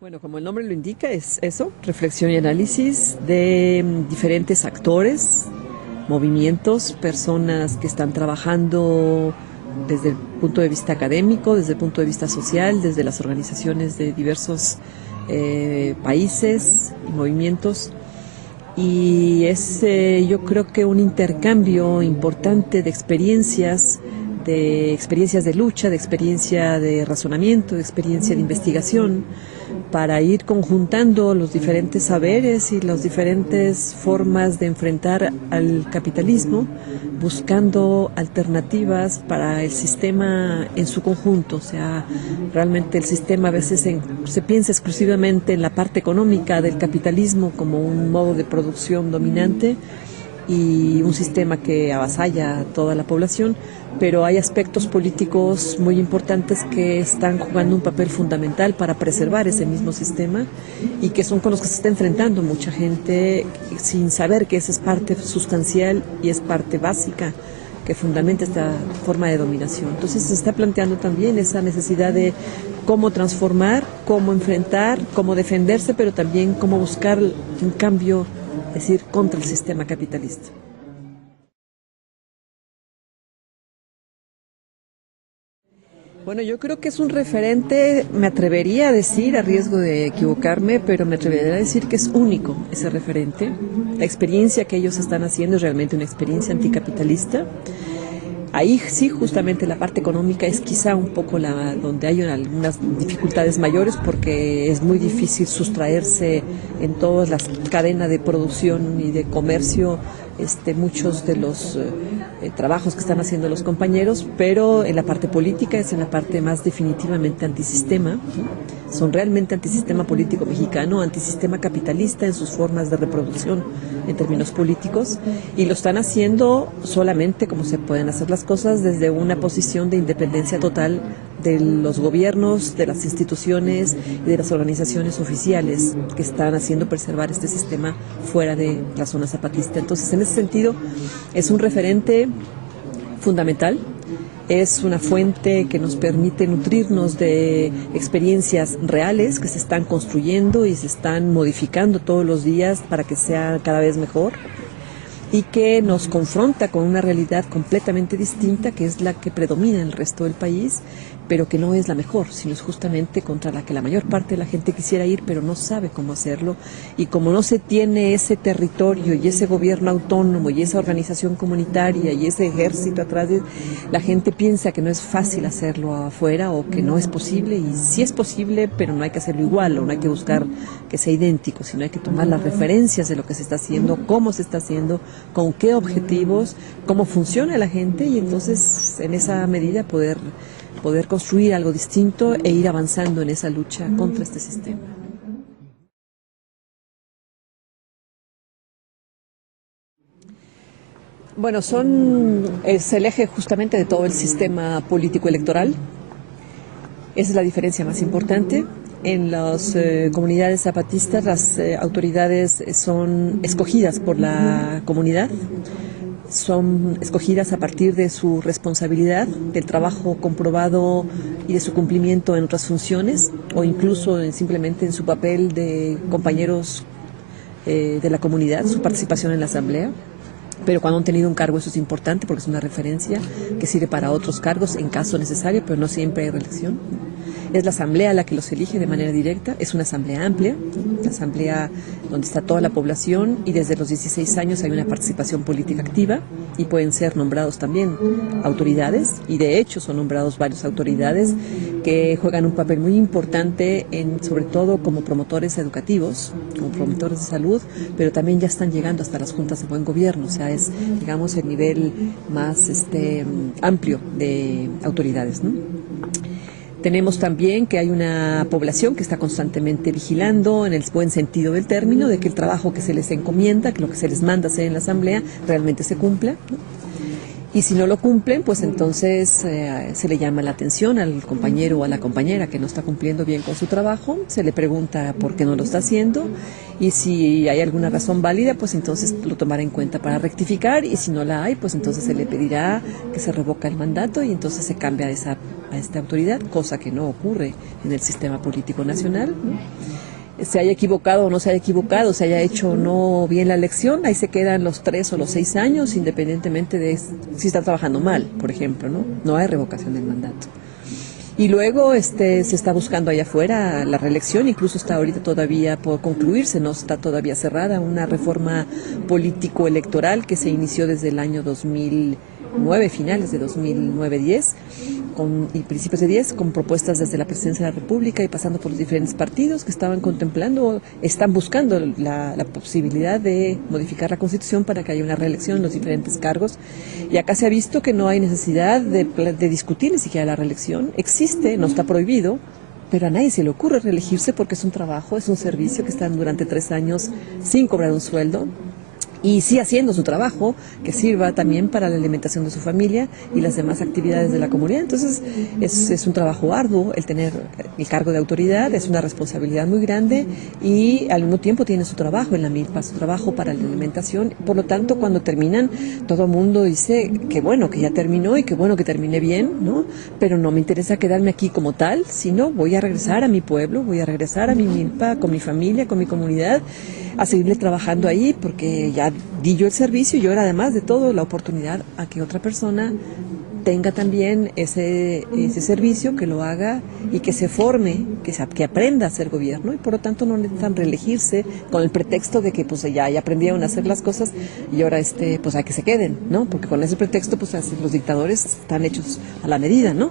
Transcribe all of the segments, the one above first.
Bueno, como el nombre lo indica, es eso, reflexión y análisis de diferentes actores, movimientos, personas que están trabajando desde el punto de vista académico, desde el punto de vista social, desde las organizaciones de diversos países y movimientos. Y es yo creo que un intercambio importante de experiencias de lucha, de experiencia de razonamiento, de experiencia de investigación, para ir conjuntando los diferentes saberes y las diferentes formas de enfrentar al capitalismo, buscando alternativas para el sistema en su conjunto. O sea, realmente el sistema a veces se piensa exclusivamente en la parte económica del capitalismo como un modo de producción dominante y un sistema que avasalla a toda la población, pero hay aspectos políticos muy importantes que están jugando un papel fundamental para preservar ese mismo sistema y que son con los que se está enfrentando mucha gente sin saber que esa es parte sustancial y es parte básica que fundamenta esta forma de dominación. Entonces se está planteando también esa necesidad de cómo transformar, cómo enfrentar, cómo defenderse, pero también cómo buscar un cambio, es decir, contra el sistema capitalista. Bueno, yo creo que es un referente, me atrevería a decir, a riesgo de equivocarme, pero me atrevería a decir que es único ese referente. La experiencia que ellos están haciendo es realmente una experiencia anticapitalista. Ahí sí, justamente la parte económica es quizá un poco donde hay algunas dificultades mayores, porque es muy difícil sustraerse en todas las cadenas de producción y de comercio muchos de los trabajos que están haciendo los compañeros, pero en la parte política es en la parte más definitivamente antisistema, ¿no? Son realmente antisistema político mexicano, antisistema capitalista en sus formas de reproducción en términos políticos, y lo están haciendo solamente como se pueden hacer las cosas, desde una posición de independencia total de los gobiernos, de las instituciones y de las organizaciones oficiales que están haciendo preservar este sistema fuera de la zona zapatista. Entonces, en ese sentido, es un referente fundamental. Es una fuente que nos permite nutrirnos de experiencias reales que se están construyendo y se están modificando todos los días para que sea cada vez mejor, y que nos confronta con una realidad completamente distinta, que es la que predomina en el resto del país, pero que no es la mejor, sino es justamente contra la que la mayor parte de la gente quisiera ir, pero no sabe cómo hacerlo. Y como no se tiene ese territorio y ese gobierno autónomo y esa organización comunitaria y ese ejército atrás, la gente piensa que no es fácil hacerlo afuera o que no es posible, y sí es posible, pero no hay que hacerlo igual, o no hay que buscar que sea idéntico, sino hay que tomar las referencias de lo que se está haciendo, cómo se está haciendo, con qué objetivos, cómo funciona la gente, y entonces en esa medida poder construir algo distinto e ir avanzando en esa lucha contra este sistema. Bueno, es el eje justamente de todo el sistema político electoral. Esa es la diferencia más importante. En las comunidades zapatistas las autoridades son escogidas por la comunidad, son escogidas a partir de su responsabilidad, del trabajo comprobado y de su cumplimiento en otras funciones, o incluso simplemente en su papel de compañeros de la comunidad, su participación en la asamblea. Pero cuando han tenido un cargo eso es importante, porque es una referencia que sirve para otros cargos en caso necesario, pero no siempre hay reelección. Es la asamblea la que los elige de manera directa, es una asamblea amplia, una asamblea donde está toda la población, y desde los 16 años hay una participación política activa, y pueden ser nombrados también autoridades, y de hecho son nombrados varias autoridades que juegan un papel muy importante, sobre todo como promotores educativos, como promotores de salud, pero también ya están llegando hasta las juntas de buen gobierno. O sea, es, digamos, el nivel más amplio de autoridades, ¿no? Tenemos también que hay una población que está constantemente vigilando, en el buen sentido del término, de que el trabajo que se les encomienda, que lo que se les manda hacer en la asamblea, realmente se cumpla, ¿no? Y si no lo cumplen, pues entonces se le llama la atención al compañero o a la compañera que no está cumpliendo bien con su trabajo, se le pregunta por qué no lo está haciendo y si hay alguna razón válida, pues entonces lo tomará en cuenta para rectificar y si no la hay, pues entonces se le pedirá que se revoca el mandato y entonces se cambia a esta autoridad, cosa que no ocurre en el sistema político nacional, ¿no? Se haya equivocado o no se haya equivocado, se haya hecho o no bien la elección, ahí se quedan los 3 o los 6 años, independientemente de si está trabajando mal, por ejemplo, ¿no? No hay revocación del mandato. Y luego se está buscando allá afuera la reelección, incluso está ahorita todavía por concluirse, no está todavía cerrada una reforma político-electoral que se inició desde el año 2009, finales de 2009-10 y principios de 10, con propuestas desde la Presidencia de la República y pasando por los diferentes partidos que estaban contemplando, están buscando la posibilidad de modificar la Constitución para que haya una reelección en los diferentes cargos. Y acá se ha visto que no hay necesidad de discutir ni siquiera la reelección. Existe, no está prohibido, pero a nadie se le ocurre reelegirse porque es un trabajo, es un servicio que están durante 3 años sin cobrar un sueldo. Y sí haciendo su trabajo, que sirva también para la alimentación de su familia y las demás actividades de la comunidad. Entonces, es un trabajo arduo el tener el cargo de autoridad, es una responsabilidad muy grande y al mismo tiempo tiene su trabajo en la milpa, su trabajo para la alimentación. Por lo tanto, cuando terminan, todo el mundo dice que bueno, que ya terminó y que bueno que terminé bien, ¿no? Pero no me interesa quedarme aquí como tal, sino voy a regresar a mi pueblo, voy a regresar a mi milpa, con mi familia, con mi comunidad, a seguirle trabajando ahí porque ya di yo el servicio y yo era además de todo la oportunidad a que otra persona tenga también ese servicio, que lo haga y que se forme, que aprenda a hacer gobierno y por lo tanto no necesitan reelegirse con el pretexto de que pues ya aprendieron a hacer las cosas y ahora pues hay que se queden, ¿no? Porque con ese pretexto pues los dictadores están hechos a la medida, ¿no?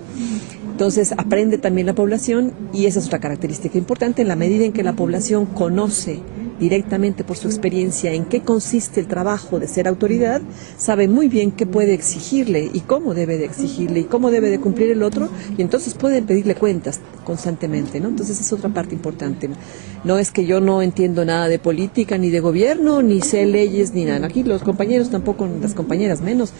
Entonces aprende también la población y esa es otra característica importante en la medida en que la población conoce directamente por su experiencia en qué consiste el trabajo de ser autoridad, sabe muy bien qué puede exigirle y cómo debe de exigirle y cómo debe de cumplir el otro y entonces pueden pedirle cuentas constantemente, ¿no? Entonces es otra parte importante. No es que yo no entiendo nada de política ni de gobierno, ni sé leyes ni nada. Aquí los compañeros tampoco, las compañeras menos.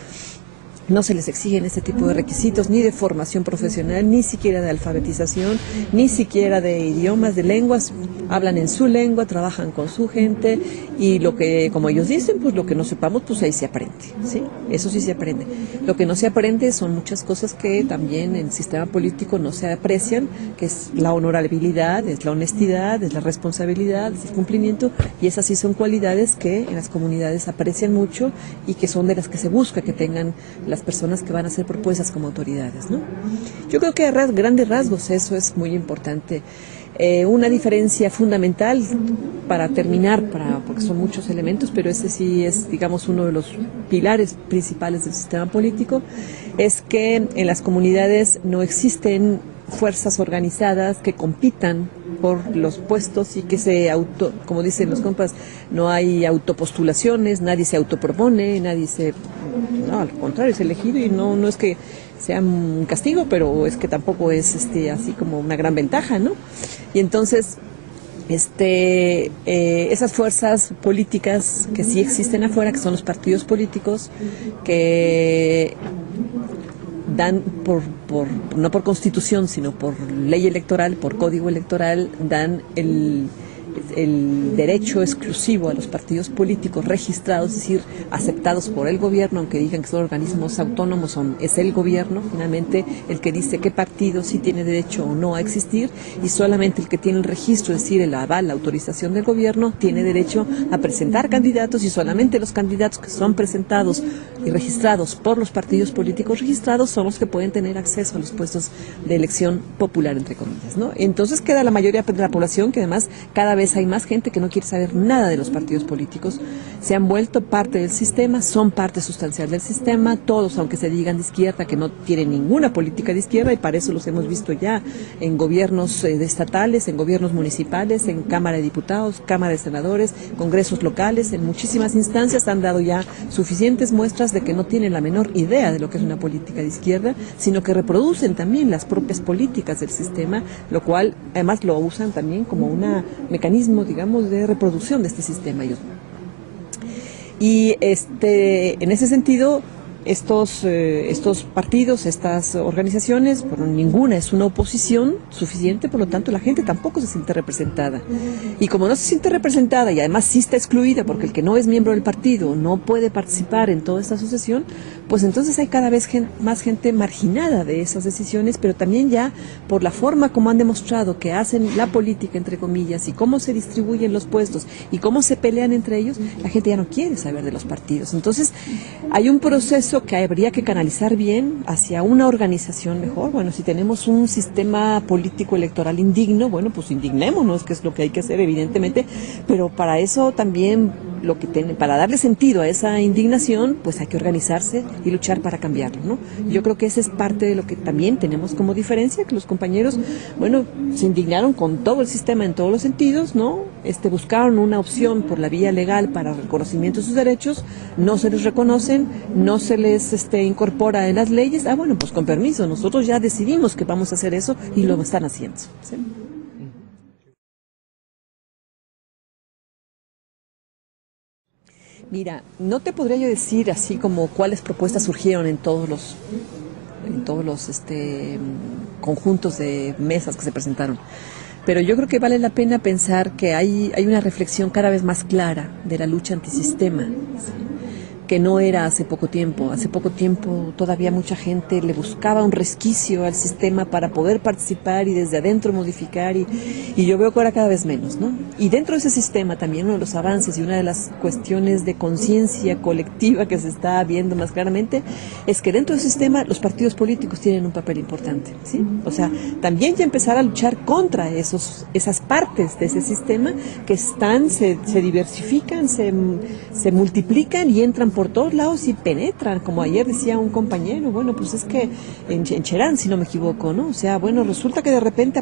No se les exigen este tipo de requisitos, ni de formación profesional, ni siquiera de alfabetización, ni siquiera de idiomas, de lenguas. Hablan en su lengua, trabajan con su gente y lo que, como ellos dicen, pues lo que no sepamos, pues ahí se aprende, ¿sí? Eso sí se aprende. Lo que no se aprende son muchas cosas que también en el sistema político no se aprecian, que es la honorabilidad, es la honestidad, es la responsabilidad, es el cumplimiento y esas sí son cualidades que en las comunidades aprecian mucho y que son de las que se busca que tengan las personas que van a ser propuestas como autoridades, ¿no? Yo creo que a grandes rasgos eso es muy importante. Una diferencia fundamental para terminar, porque son muchos elementos, pero ese sí es, digamos, uno de los pilares principales del sistema político, es que en las comunidades no existen fuerzas organizadas que compitan por los puestos y que como dicen los compas, no hay autopostulaciones, nadie se autopropone, no, al contrario, es elegido y no es que sea un castigo, pero es que tampoco es así como una gran ventaja, ¿no? Y entonces esas fuerzas políticas que sí existen afuera, que son los partidos políticos, que dan no por constitución, sino por ley electoral, por código electoral, dan el derecho exclusivo a los partidos políticos registrados, es decir, aceptados por el gobierno, aunque digan que son organismos autónomos, es el gobierno finalmente el que dice qué partido sí tiene derecho o no a existir y solamente el que tiene el registro, es decir, el aval, la autorización del gobierno, tiene derecho a presentar candidatos y solamente los candidatos que son presentados y registrados por los partidos políticos registrados son los que pueden tener acceso a los puestos de elección popular, entre comillas, ¿no? Entonces queda la mayoría de la población que además cada vez hay más gente que no quiere saber nada de los partidos políticos, se han vuelto parte del sistema, son parte sustancial del sistema, todos, aunque se digan de izquierda, que no tienen ninguna política de izquierda, y para eso los hemos visto ya en gobiernos estatales, en gobiernos municipales, en Cámara de Diputados, Cámara de Senadores, congresos locales, en muchísimas instancias han dado ya suficientes muestras de que no tienen la menor idea de lo que es una política de izquierda, sino que reproducen también las propias políticas del sistema, lo cual además lo usan también como un mecanismo, digamos, de reproducción de este sistema. Y en ese sentido, estos partidos, estas organizaciones, bueno, ninguna es una oposición suficiente, por lo tanto la gente tampoco se siente representada. Y como no se siente representada y además sí está excluida porque el que no es miembro del partido no puede participar en toda esta asociación, pues entonces hay cada vez más gente marginada de esas decisiones, pero también ya por la forma como han demostrado que hacen la política, entre comillas, y cómo se distribuyen los puestos y cómo se pelean entre ellos, la gente ya no quiere saber de los partidos. Entonces hay un proceso que habría que canalizar bien hacia una organización mejor. Bueno, si tenemos un sistema político electoral indigno, bueno, pues indignémonos, que es lo que hay que hacer evidentemente, pero para eso también para darle sentido a esa indignación, pues hay que organizarse y luchar para cambiarlo, ¿no? Yo creo que esa es parte de lo que también tenemos como diferencia, que los compañeros, bueno, se indignaron con todo el sistema en todos los sentidos, ¿no? Buscaron una opción por la vía legal para el reconocimiento de sus derechos, no se les reconocen, no se les incorpora en las leyes. Bueno, pues con permiso, nosotros ya decidimos que vamos a hacer eso y lo están haciendo, ¿sí? Mira, no te podría yo decir así como cuáles propuestas surgieron en todos los conjuntos de mesas que se presentaron. Pero yo creo que vale la pena pensar que hay una reflexión cada vez más clara de la lucha antisistema, ¿sí? Que no era hace poco tiempo. Hace poco tiempo todavía mucha gente le buscaba un resquicio al sistema para poder participar y desde adentro modificar y yo veo que ahora cada vez menos, ¿no? Y dentro de ese sistema también uno de los avances y una de las cuestiones de conciencia colectiva que se está viendo más claramente es que dentro del sistema los partidos políticos tienen un papel importante, ¿sí? O sea, también ya empezar a luchar contra esas partes de ese sistema que se diversifican, se multiplican y entran por todos lados y penetran, como ayer decía un compañero, bueno, pues es que en Cherán, si no me equivoco, ¿no? O sea, bueno, resulta que de repente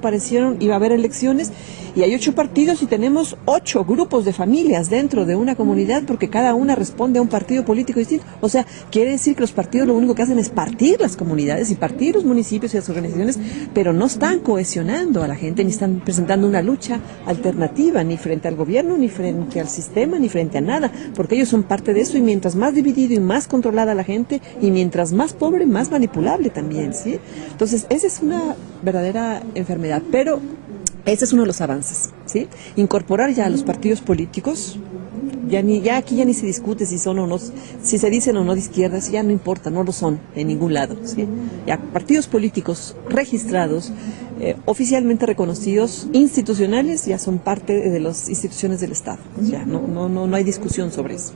iba a haber elecciones y hay 8 partidos y tenemos 8 grupos de familias dentro de una comunidad porque cada una responde a un partido político distinto. O sea, quiere decir que los partidos lo único que hacen es partir las comunidades y partir los municipios y las organizaciones, pero no están cohesionando a la gente ni están presentando una lucha alternativa ni frente al gobierno, ni frente al sistema, ni frente a nada, porque ellos son parte de eso y mientras más dividido y más controlada la gente y mientras más pobre, más manipulable también, ¿sí? Entonces, esa es una verdadera enfermedad, pero ese es uno de los avances, ¿sí? Incorporar ya a los partidos políticos, ya aquí ya ni se discute si son o no, si se dicen o no de izquierdas, ya no importa, no lo son en ningún lado, ¿sí? Ya partidos políticos registrados, oficialmente reconocidos, institucionales, ya son parte de las instituciones del Estado, ya no hay discusión sobre eso.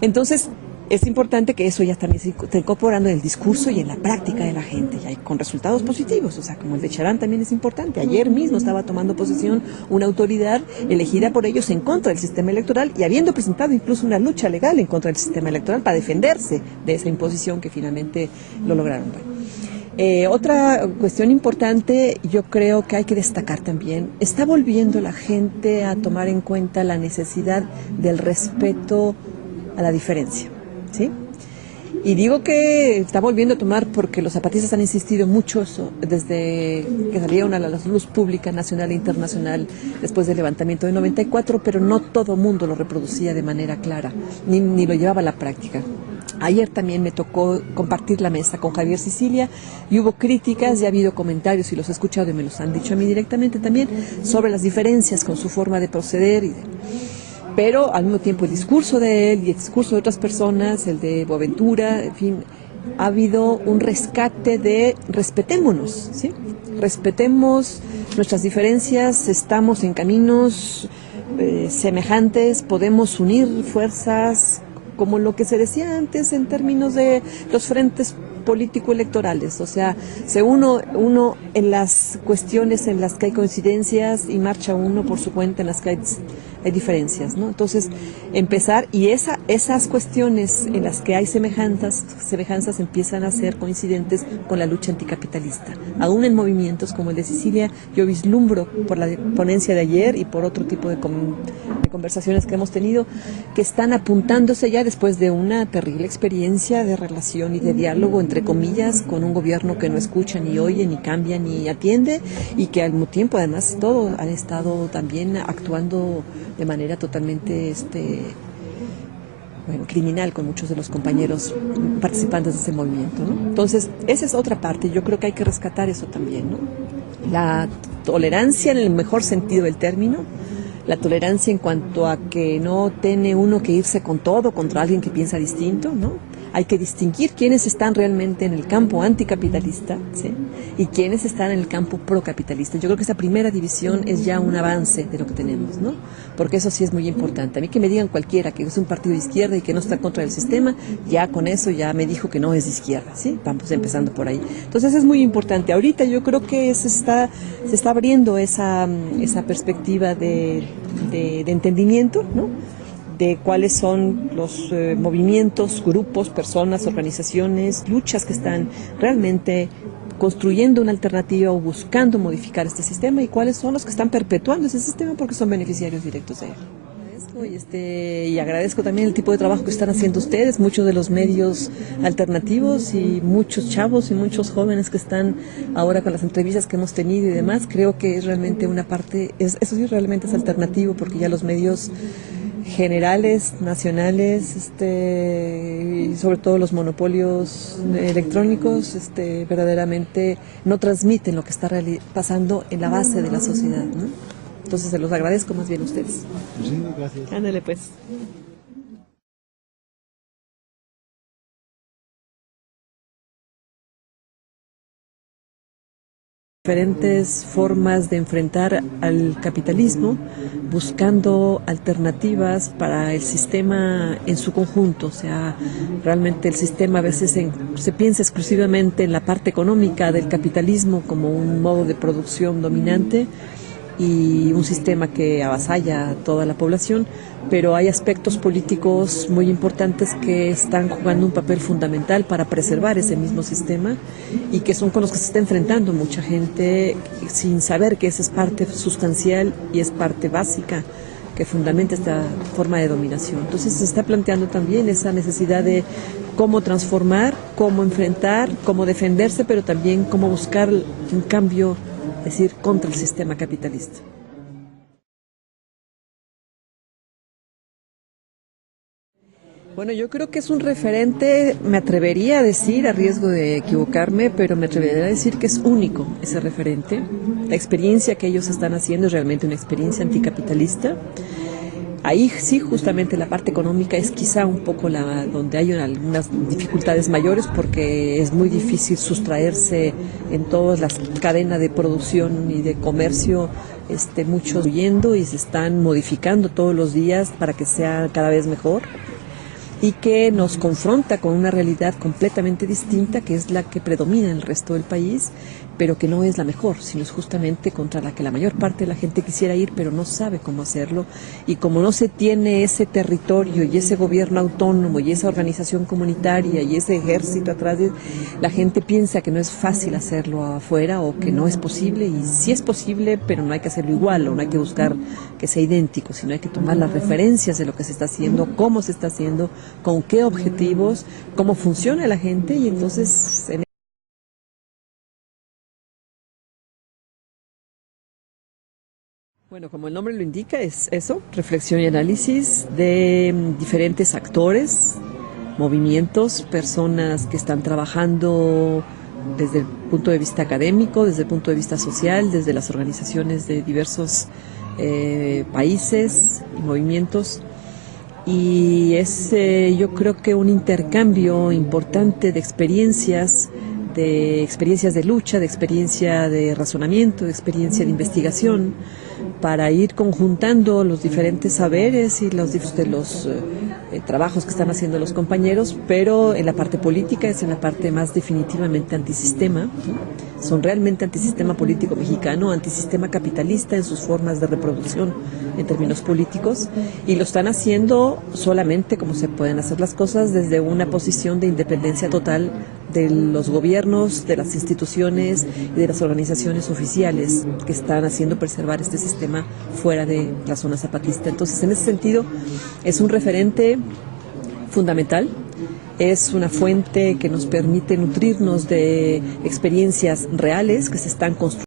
Entonces, es importante que eso ya también se esté incorporando en el discurso y en la práctica de la gente, y con resultados positivos, o sea, como el de Cherán también es importante. Ayer mismo estaba tomando posesión una autoridad elegida por ellos en contra del sistema electoral y habiendo presentado incluso una lucha legal en contra del sistema electoral para defenderse de esa imposición que finalmente lo lograron. Otra cuestión importante, yo creo que hay que destacar también, está volviendo la gente a tomar en cuenta la necesidad del respeto a la diferencia, ¿sí? Y digo que está volviendo a tomar porque los zapatistas han insistido mucho eso, desde que salieron a la luz pública nacional e internacional después del levantamiento de 94, pero no todo mundo lo reproducía de manera clara, ni lo llevaba a la práctica. Ayer también me tocó compartir la mesa con Javier Sicilia y hubo críticas y ha habido comentarios y los he escuchado y me los han dicho a mí directamente también sobre las diferencias con su forma de proceder pero al mismo tiempo el discurso de él y el discurso de otras personas, el de Boaventura, en fin, ha habido un rescate de respetémonos, ¿sí? Respetemos nuestras diferencias, estamos en caminos semejantes, podemos unir fuerzas, como lo que se decía antes en términos de los frentes político-electorales, o sea, se uno en las cuestiones en las que hay coincidencias y marcha uno por su cuenta en las que hay diferencias, ¿no? Entonces, empezar, y esas cuestiones en las que hay semejanzas empiezan a ser coincidentes con la lucha anticapitalista. Aún en movimientos como el de Sicilia, yo vislumbro por la ponencia de ayer y por otro tipo de conversaciones que hemos tenido, que están apuntándose ya después de una terrible experiencia de relación y de diálogo, entre comillas, con un gobierno que no escucha, ni oye, ni cambia, ni atiende, y que al mismo tiempo, además, todos han estado también actuando de manera totalmente bueno, criminal con muchos de los compañeros participantes de ese movimiento, ¿no? Entonces, esa es otra parte, yo creo que hay que rescatar eso también, ¿no? La tolerancia en el mejor sentido del término, la tolerancia en cuanto a que no tiene uno que irse con todo contra alguien que piensa distinto, ¿no? Hay que distinguir quiénes están realmente en el campo anticapitalista, ¿sí? Y quiénes están en el campo procapitalista. Yo creo que esa primera división es ya un avance de lo que tenemos, ¿no? Porque eso sí es muy importante. A mí que me digan cualquiera que es un partido de izquierda y que no está contra el sistema, ya con eso ya me dijo que no es de izquierda, ¿sí? Vamos empezando por ahí. Entonces es muy importante. Ahorita yo creo que se está abriendo esa perspectiva de entendimiento, ¿no? De cuáles son los movimientos, grupos, personas, organizaciones, luchas que están realmente construyendo una alternativa o buscando modificar este sistema y cuáles son los que están perpetuando ese sistema porque son beneficiarios directos de él. Y agradezco también el tipo de trabajo que están haciendo ustedes, muchos de los medios alternativos y muchos chavos y muchos jóvenes que están ahora con las entrevistas que hemos tenido y demás. Creo que es realmente una parte, eso sí realmente es alternativo porque ya los medios generales, nacionales, y sobre todo los monopolios electrónicos, verdaderamente no transmiten lo que está pasando en la base de la sociedad, ¿no? Entonces se los agradezco más bien a ustedes. Sí, gracias. Ándale pues. Diferentes formas de enfrentar al capitalismo, buscando alternativas para el sistema en su conjunto. O sea, realmente el sistema a veces se piensa exclusivamente en la parte económica del capitalismo como un modo de producción dominante y un sistema que avasalla a toda la población, pero hay aspectos políticos muy importantes que están jugando un papel fundamental para preservar ese mismo sistema y que son con los que se está enfrentando mucha gente sin saber que esa es parte sustancial y es parte básica que fundamenta esta forma de dominación. Entonces se está planteando también esa necesidad de cómo transformar, cómo enfrentar, cómo defenderse, pero también cómo buscar un cambio, es decir, contra el sistema capitalista. Bueno, yo creo que es un referente, me atrevería a decir, a riesgo de equivocarme, pero me atrevería a decir que es único ese referente. La experiencia que ellos están haciendo es realmente una experiencia anticapitalista. Ahí sí, justamente la parte económica es quizá un poco donde hay algunas dificultades mayores porque es muy difícil sustraerse en todas las cadenas de producción y de comercio, muchos huyendo y se están modificando todos los días para que sea cada vez mejor y que nos confronta con una realidad completamente distinta que es la que predomina en el resto del país, pero que no es la mejor, sino es justamente contra la que la mayor parte de la gente quisiera ir, pero no sabe cómo hacerlo. Y como no se tiene ese territorio y ese gobierno autónomo y esa organización comunitaria y ese ejército atrás, la gente piensa que no es fácil hacerlo afuera o que no es posible, y sí es posible, pero no hay que hacerlo igual o no hay que buscar que sea idéntico, sino hay que tomar las referencias de lo que se está haciendo, cómo se está haciendo, con qué objetivos, cómo funciona la gente y entonces... Bueno, como el nombre lo indica, es eso, reflexión y análisis de diferentes actores, movimientos, personas que están trabajando desde el punto de vista académico, desde el punto de vista social, desde las organizaciones de diversos países y movimientos. Y es yo creo que un intercambio importante de experiencias de lucha, de experiencia de razonamiento, de experiencia de investigación, para ir conjuntando los diferentes saberes y los trabajos que están haciendo los compañeros, pero en la parte política es en la parte más definitivamente antisistema, ¿no? Son realmente antisistema político mexicano, antisistema capitalista en sus formas de reproducción en términos políticos, y lo están haciendo solamente como se pueden hacer las cosas desde una posición de independencia total de los gobiernos, de las instituciones y de las organizaciones oficiales que están haciendo preservar este sistema fuera de la zona zapatista. Entonces, en ese sentido, es un referente fundamental, es una fuente que nos permite nutrirnos de experiencias reales que se están construyendo.